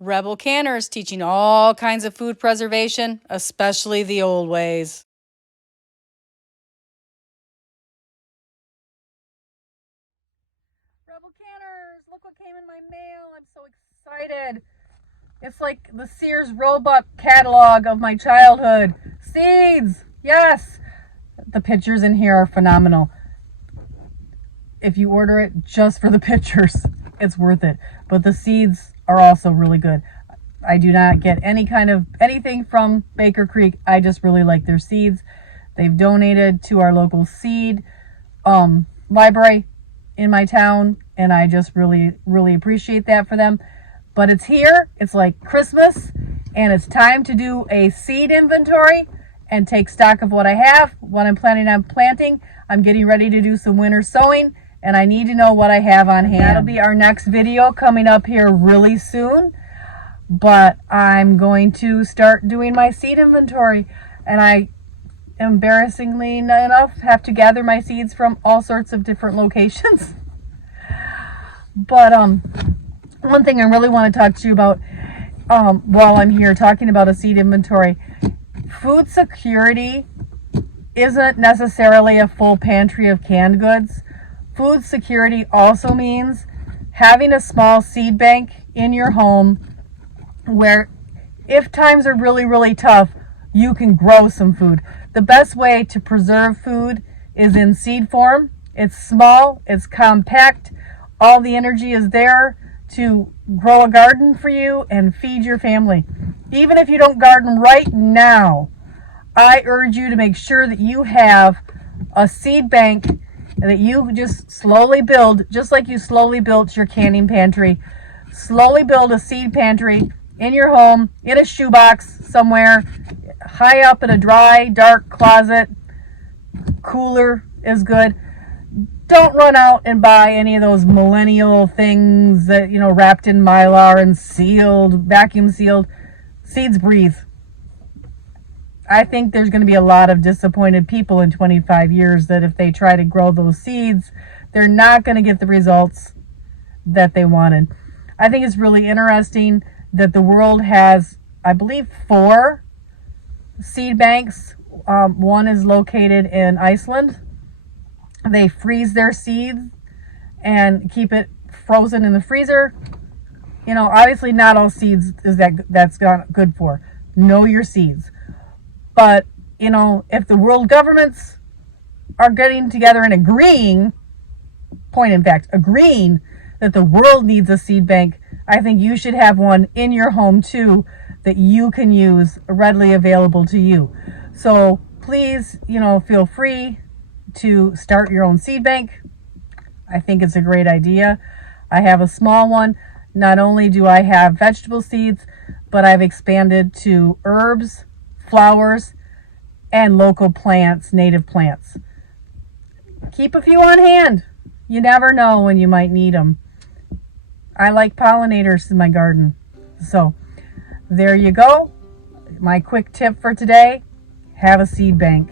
Rebel Canners teaching all kinds of food preservation, especially the old ways. Rebel Canners, look what came in my mail. I'm so excited. It's like the Sears Roebuck catalog of my childhood. Seeds, yes. The pictures in here are phenomenal. If you order it just for the pictures, it's worth it. But the seeds are also really good. I do not get anything from Baker Creek. I just really like their seeds. They've donated to our local seed library in my town, and I just really, really appreciate that for them. But it's here. It's like Christmas, and it's time to do a seed inventory and take stock of what I have, what I'm planning on planting. I'm getting ready to do some winter sowing, and I need to know what I have on hand. That'll be our next video coming up here really soon. But I'm going to start doing my seed inventory, and I, embarrassingly enough, have to gather my seeds from all sorts of different locations. But one thing I really want to talk to you about while I'm here talking about a seed inventory, food security isn't necessarily a full pantry of canned goods. Food security also means having a small seed bank in your home where if times are really, really tough, you can grow some food. The best way to preserve food is in seed form. It's small, it's compact, all the energy is there to grow a garden for you and feed your family. Even if you don't garden right now, I urge you to make sure that you have a seed bank that you just slowly build, just like you slowly built your canning pantry. Slowly build a seed pantry in your home, in a shoebox somewhere, high up in a dry, dark closet. Cooler is good. Don't run out and buy any of those millennial things that, wrapped in Mylar and sealed, vacuum sealed. Seeds breathe. I think there's going to be a lot of disappointed people in 25 years that if they try to grow those seeds, they're not going to get the results that they wanted. I think it's really interesting that the world has, I believe, 4 seed banks. One is located in Iceland. They freeze their seeds and keep it frozen in the freezer. Obviously not all seeds that's good for. Know your seeds. But, if the world governments are getting together and agreeing that the world needs a seed bank, I think you should have one in your home too that you can use, readily available to you. So please, feel free to start your own seed bank. I think it's a great idea. I have a small one. Not only do I have vegetable seeds, but I've expanded to herbs, flowers, and local plants, native plants. Keep a few on hand. You never know when you might need them. I like pollinators in my garden. So there you go. My quick tip for today, have a seed bank.